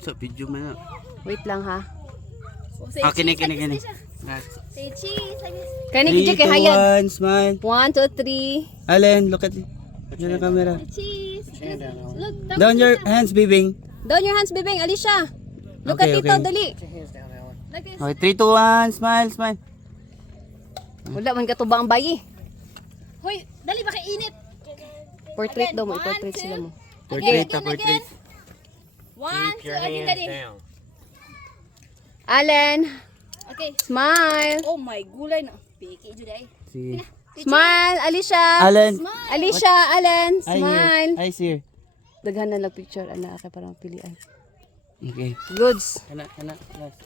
Sa video man na. Wait lang ha. Kini. Say cheese. Kani 3, gid kay 2, hayag. 1, smile. 1 2 3. Allen, look at the camera. Cheese. Look, Down your hands, bibing. Down your hands, bibing. Alicia. Look Okay, at Tito, okay. dali. like this. Okay, 3, 2, 1, smile. Wala man katuba ang bayi. Hoy, dali ba kay init? Portrait daw mo, One, i-portrait two. sila mo. Portrait, Again, portrait. 1, 2, again, dali. Allen, Okay. smile. Oh my gulay na. Piki juday. See. Smile, Alicia. Allen. Alicia, Allen, Eye here. smile. Eyes here. Daghan na lang picture ana kay parang pilian. Okay. Goods. Kana, last.